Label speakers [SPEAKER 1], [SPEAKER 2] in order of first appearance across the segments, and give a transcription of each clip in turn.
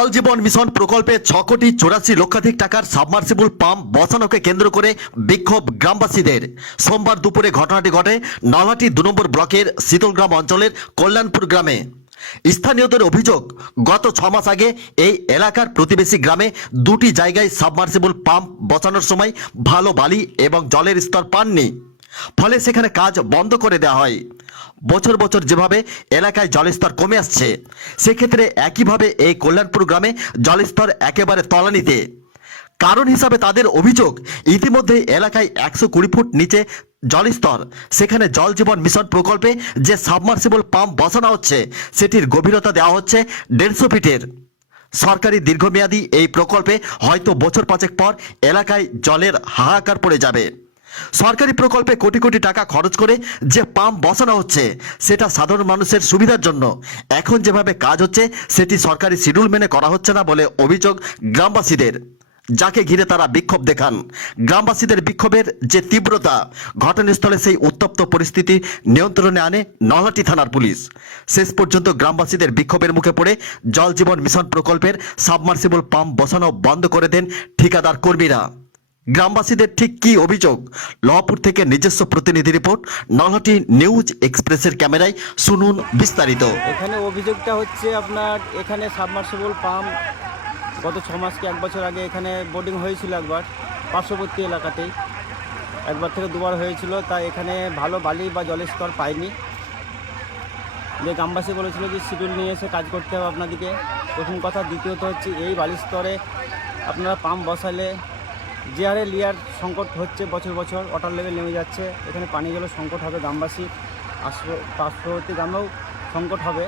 [SPEAKER 1] জল জীবন মিশন প্রকল্পে ছ কোটি চৌরাশি লক্ষাধিক টাকার সাবমার্সিবল পাম্প বসানোকে কেন্দ্র করে বিক্ষোভ গ্রামবাসীদের। সোমবার দুপুরে ঘটনাটি ঘটে নলহাটি দু নম্বর ব্লকের শীতলগ্রাম অঞ্চলের কল্যাণপুর গ্রামে। স্থানীয়দের অভিযোগ, গত ছ মাস আগে এই এলাকার প্রতিবেশী গ্রামে দুটি জায়গায় সাবমার্সিবল পাম্প বসানোর সময় ভালো বালি এবং জলের স্তর পাননি। ফলে সেখানে কাজ বন্ধ করে দেওয়া হয়। বছর বছর যেভাবে এলাকায় জলস্তর কমে আসছে, সেক্ষেত্রে একইভাবে এই কল্যাণপুর গ্রামে জলস্তর একেবারে তলানিতে। কারণ হিসাবে তাদের অভিযোগ, ইতিমধ্যে এলাকায় একশো কুড়ি ফুট নিচে জলস্তর, সেখানে জল জীবন মিশন প্রকল্পে যে সাবমার্সিবল পাম্প বসানো হচ্ছে, সেটির গভীরতা দেওয়া হচ্ছে দেড়শো ফিটের। সরকারি দীর্ঘমেয়াদী এই প্রকল্পে হয়তো বছর পাঁচেক পর এলাকায় জলের হাহাকার পড়ে যাবে। সরকারি প্রকল্পে কোটি কোটি টাকা খরচ করে যে পাম্প বসানো হচ্ছে, সেটা সাধারণ মানুষের সুবিধার জন্য। এখন যেভাবে কাজ হচ্ছে, সেটি সরকারি শিডিউল মেনে করা হচ্ছে না বলে অভিযোগ গ্রামবাসীদের। যাকে ঘিরে তারা বিক্ষোভ দেখান। গ্রামবাসীদের বিক্ষোভের যে তীব্রতা, ঘটনাস্থলে সেই উত্তপ্ত পরিস্থিতি নিয়ন্ত্রণে আনে নলহাটি থানার পুলিশ। শেষ পর্যন্ত গ্রামবাসীদের বিক্ষোভের মুখে পড়ে জল জীবন মিশন প্রকল্পের সাবমার্সিবল পাম্প বসানো বন্ধ করে দেন ঠিকাদার কর্মীরা। গ্রামবাসীদের ঠিক কি অভিযোগ? লহাপুর থেকে নিজস্ব প্রতিনিধি রিপোর্ট, নলহাটি নিউজ এক্সপ্রেসের ক্যামেরায় শুনুন বিস্তারিত।
[SPEAKER 2] এখানে অভিযোগটা হচ্ছে আপনার, এখানে সাবমার্সিবল পাম্প গত ছ মাস কি এক বছর আগে এখানে বোর্ডিং হয়েছিল একবার, পার্শ্ববর্তী এলাকাতেই। একবার থেকে দুবার হয়েছিল তাই এখানে ভালো বালি বা জলের স্তর পায়নি। যে গ্রামবাসী বলেছিল যে শিডিউল নিয়ে এসে কাজ করতে হবে আপনাদেরকে। প্রথম কথা, দ্বিতীয়ত হচ্ছে এই বালির স্তরে আপনারা পাম্প বসালে যে হারে লিয়ার সংকট হচ্ছে বছর বছর ওয়াটার লেভেল নেমে যাচ্ছে। এখানে পানি জলের সংকট হবে, গ্রামবাসী পার্শ্ববর্তী গ্রামেও সংকট হবে।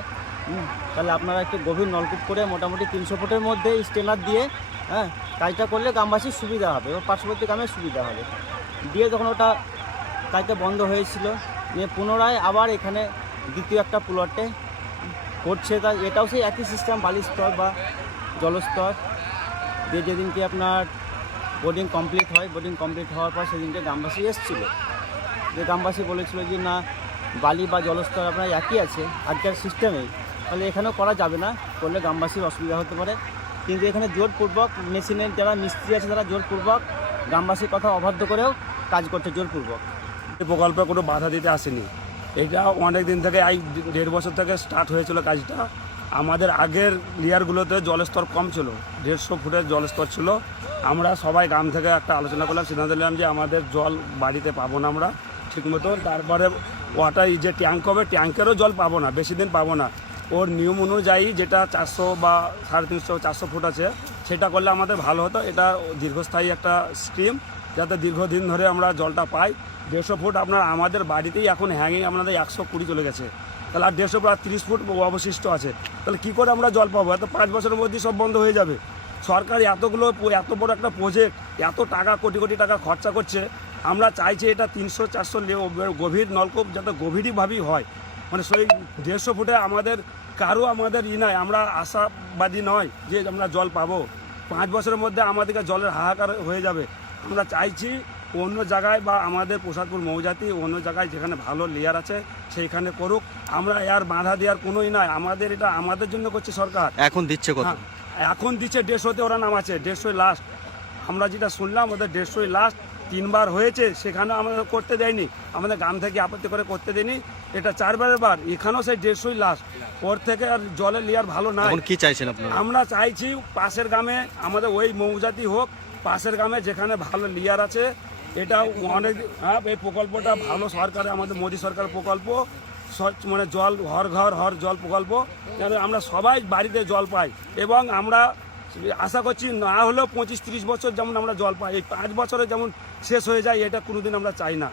[SPEAKER 2] তাহলে আপনারা একটু গভীর নলকূপ করে মোটামুটি তিনশো ফুটের মধ্যে স্টেনার দিয়ে হ্যাঁ কাজটা করলে গ্রামবাসীর সুবিধা হবে এবং পার্শ্ববর্তী গ্রামের সুবিধা হবে। দিয়ে যখন ওটা কাজটা বন্ধ হয়েছিল, নিয়ে পুনরায় আবার এখানে দ্বিতীয় একটা প্লটে করছে। তা এটাও সেই একই সিস্টেম বালির স্তর বা জলস্তর। দিয়ে যেদিনকে আপনার বোর্ডিং কমপ্লিট হয় বোর্ডিং কমপ্লিট হওয়ার পর সেদিনকে গ্রামবাসী এসেছিল। যে গ্রামবাসী বলেছিল যে, না, বালি বা জলস্তর আপনার একই আছে, আজকের সিস্টেমেই তাহলে এখানেও করা যাবে না, করলে গ্রামবাসীর অসুবিধা হতে পারে। কিন্তু এখানে জোরপূর্বক মেশিনের যারা মিস্ত্রি আছে তারা জোরপূর্বক গ্রামবাসীর কথা অবাধ্য করেও কাজ করছে জোরপূর্বক।
[SPEAKER 3] এই প্রকল্পে কোনো বাধা দিতে আসেনি। এটা অনেক দিন থেকে, এই দেড় বছর থেকে স্টার্ট হয়েছিল কাজটা। আমাদের আগের লেয়ারগুলোতে জলস্তর কম ছিল, দেড়শো ফুটের জলস্তর ছিল। আমরা সবাই গ্রাম থেকে একটা আলোচনা করলাম, সিদ্ধান্ত নিলাম যে আমাদের জল বাড়িতে পাবো না আমরা ঠিক মতো তারপরে ওয়াটার যে ট্যাঙ্ক হবে ট্যাঙ্কেরও জল পাবো না, বেশি দিন পাবো না। ওর নিয়ম অনুযায়ী যেটা চারশো বা সাড়ে তিনশো, চারশো ফুট আছে, সেটা করলে আমাদের ভালো হতো। এটা দীর্ঘস্থায়ী একটা স্কিম যাতে দীর্ঘদিন ধরে আমরা জলটা পাই। দেড়শো ফুট আপনার আমাদের বাড়িতেই এখন হ্যাঙ্গিং আপনাদের একশো কুড়ি চলে গেছে। তাহলে আর দেড়শো প্রায় তিরিশ ফুট অবশিষ্ট আছে। তাহলে কী করে আমরা জল পাবো? এত পাঁচ বছরের মধ্যেই সব বন্ধ হয়ে যাবে। সরকার এতগুলো এত বড় একটা প্রজেক্ট এত টাকা কোটি কোটি টাকা খরচা করছে আমরা চাইছি এটা তিনশো চারশো গভীর নলকূপ যাতে গভীরভাবেই হয়। মানে সেই দেড়শো ফুটে আমাদের কারও আমাদের ই নাই আমরা আশাবাদী নয় যে আমরা জল পাবো। পাঁচ বছরের মধ্যে আমাদেরকে জলের হাহাকার হয়ে যাবে। আমরা চাইছি অন্য জায়গায় বা আমাদের প্রসাদপুর মৌজাতি অন্য জায়গায় যেখানে ভালো লেয়ার আছে সেইখানে করুক। আমরা এর বাধা দেওয়ার কোনোই নাই। আমাদের এটা আমাদের জন্য করছে সরকার।
[SPEAKER 4] এখন দিচ্ছে
[SPEAKER 3] হ্যাঁ, এখন দিচ্ছে দেড়শোতে ওরা নামাচ্ছে দেড়শোই লাস্ট আমরা যেটা শুনলাম ওদের দেড়শোই লাস্ট তিনবার হয়েছে সেখানেও আমাদের করতে দেয়নি। আমাদের গ্রাম থেকে আপত্তি করে করতে দেয়নি। এটা চারবারের বার এখানেও সেই দেড়শোই লাস্ট ওর থেকে আর জলের লেয়ার ভালো
[SPEAKER 4] না কি চাইছেন
[SPEAKER 3] আমরা চাইছি পাশের গ্রামে আমাদের ওই মৌজাতি হোক পাশের গ্রামে যেখানে ভালো লিয়ার আছে এটা অনেক হ্যাঁ এই প্রকল্পটা ভালো সরকারে আমাদের মোদী সরকার প্রকল্প। মানে জল, হর ঘর, হর জল প্রকল্প, যেন আমরা সবাই বাড়িতে জল পাই। এবং আমরা আশা করছি না হলেও পঁচিশ তিরিশ বছর যেমন আমরা জল পাই, এই পাঁচ বছরে যেমন শেষ হয়ে যায়, এটা কোনোদিন আমরা চাই না।